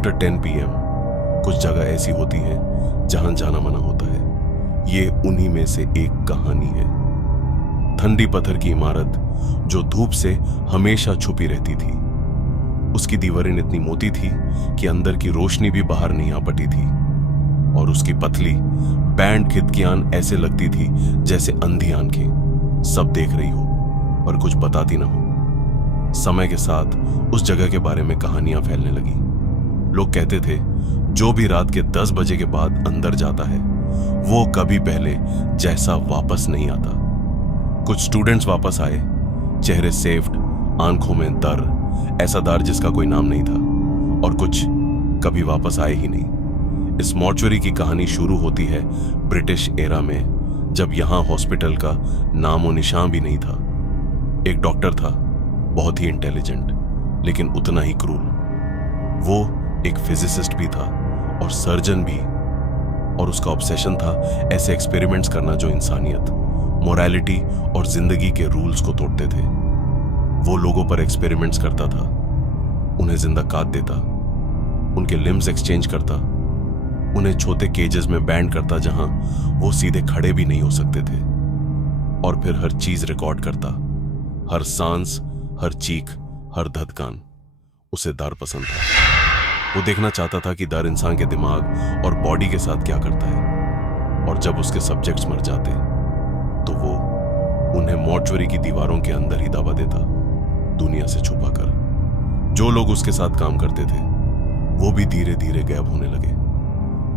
After 10 PM कुछ जगह ऐसी होती हैं जहां जाना मना होता है। ये उन्हीं में से एक कहानी है। ठंडी पत्थर की इमारत जो धूप से हमेशा छुपी रहती थी। उसकी दीवारें इतनी मोटी थी कि अंदर की रोशनी भी बाहर नहीं आ पटी थी, और उसकी पतली बैंड खिड़कियां ऐसे लगती थी जैसे अंधी आंखें सब देख रही हो पर कुछ बताती ना हो। समय के साथ उस जगह के बारे में कहानियां फैलने लगी। लोग कहते थे जो भी रात के 10 बजे के बाद अंदर जाता है वो कभी पहले जैसा वापस नहीं आता। कुछ स्टूडेंट्स वापस आए, चेहरे सेफ्ड, आंखों में दर, ऐसा दर जिसका कोई नाम नहीं था, और कुछ कभी वापस आए ही नहीं। इस मॉर्चुरी की कहानी शुरू होती है ब्रिटिश एरा में, जब यहां हॉस्पिटल का नामो निशान भी नहीं था। एक डॉक्टर था, बहुत ही इंटेलिजेंट लेकिन उतना ही क्रूर। वो एक फिजिसिस्ट भी था और सर्जन भी, और उसका ऑब्सेशन था ऐसे एक्सपेरिमेंट्स करना जो इंसानियत, मोरालिटी और जिंदगी के रूल्स को तोड़ते थे। वो लोगों पर एक्सपेरिमेंट्स करता था, उन्हें जिंदा काट देता, उनके लिम्स एक्सचेंज करता, उन्हें छोटे केजेस में बैंड करता जहां वो सीधे खड़े भी नहीं हो सकते थे, और फिर हर चीज रिकॉर्ड करता। हर सांस, हर चीख, हर धड़कन। उसे डर पसंद था। वो देखना चाहता था कि डर इंसान के दिमाग और बॉडी के साथ क्या करता है, और जब उसके सब्जेक्ट्स मर जाते तो वो उन्हें मॉर्चुरी की दीवारों के अंदर ही दबा देता, दुनिया से छुपाकर। जो लोग उसके साथ काम करते थे वो भी धीरे धीरे गायब होने लगे।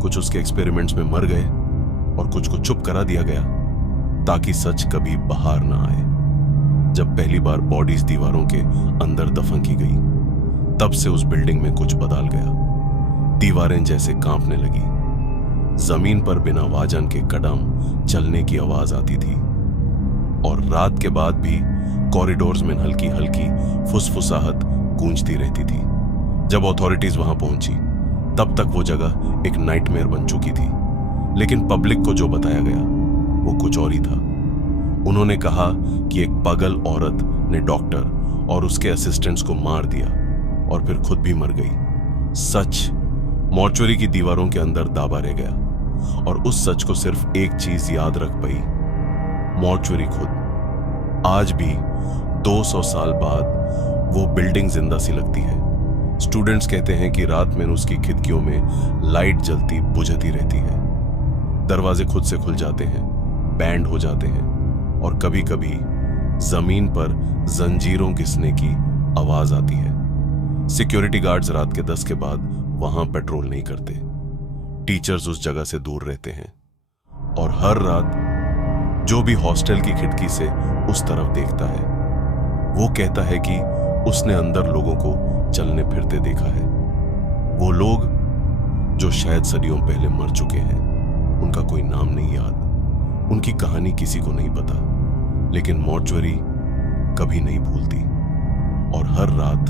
कुछ उसके एक्सपेरिमेंट्स में मर गए और कुछ को चुप करा दिया गया ताकि सच कभी बाहर ना आए। जब पहली बार बॉडीज दीवारों के अंदर दफन की गई, तब से उस बिल्डिंग में कुछ बदल गया। दीवारें जैसे कांपने लगी, जमीन पर बिना वाजन के कदम चलने की आवाज आती थी, और रात के बाद भी कॉरिडोर्स में हल्की हल्की फुसफुसाहट गूंजती रहती थी। जब अथॉरिटीज वहां पहुंची तब तक वो जगह एक नाइटमेयर बन चुकी थी, लेकिन पब्लिक को जो बताया गया वो कुछ और ही था। उन्होंने कहा कि एक पागल औरत ने डॉक्टर और उसके असिस्टेंट्स को मार दिया और फिर खुद भी मर गई। सच मॉर्चुरी की दीवारों के अंदर दाबा रह गया, और उस सच को सिर्फ एक चीज याद रख पाई, मॉर्चुरी खुद। आज भी 200 साल बाद वो बिल्डिंग जिंदा सी लगती है। स्टूडेंट्स कहते हैं कि रात में उसकी खिड़कियों में लाइट जलती बुझती रहती है, दरवाजे खुद से खुल जाते हैं, बैंड हो जाते हैं, और कभी कभी जमीन पर जंजीरों घिसने की आवाज आती है। सिक्योरिटी गार्ड्स रात के 10 के बाद वहां पेट्रोल नहीं करते। टीचर्स उस जगह से दूर रहते हैं, और हर रात जो भी हॉस्टल की खिड़की से उस तरफ देखता है वो कहता है कि उसने अंदर लोगों को चलने फिरते देखा है। वो लोग जो शायद सदियों पहले मर चुके हैं, उनका कोई नाम नहीं याद, उनकी कहानी किसी को नहीं पता, लेकिन मॉर्चुरी कभी नहीं भूलती, और हर रात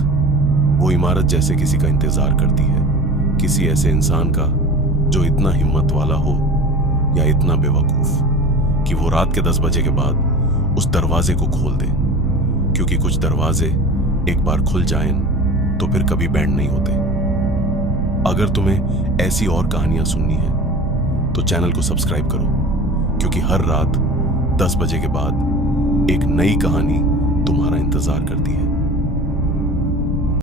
वो इमारत जैसे किसी का इंतजार करती है, किसी ऐसे इंसान का जो इतना हिम्मत वाला हो या इतना बेवकूफ कि वो रात के 10 बजे के बाद उस दरवाजे को खोल दे, क्योंकि कुछ दरवाजे एक बार खुल जाएं तो फिर कभी बैंड नहीं होते। अगर तुम्हें ऐसी और कहानियां सुननी है तो चैनल को सब्सक्राइब करो, क्योंकि हर रात 10 बजे के बाद एक नई कहानी तुम्हारा इंतजार करती है।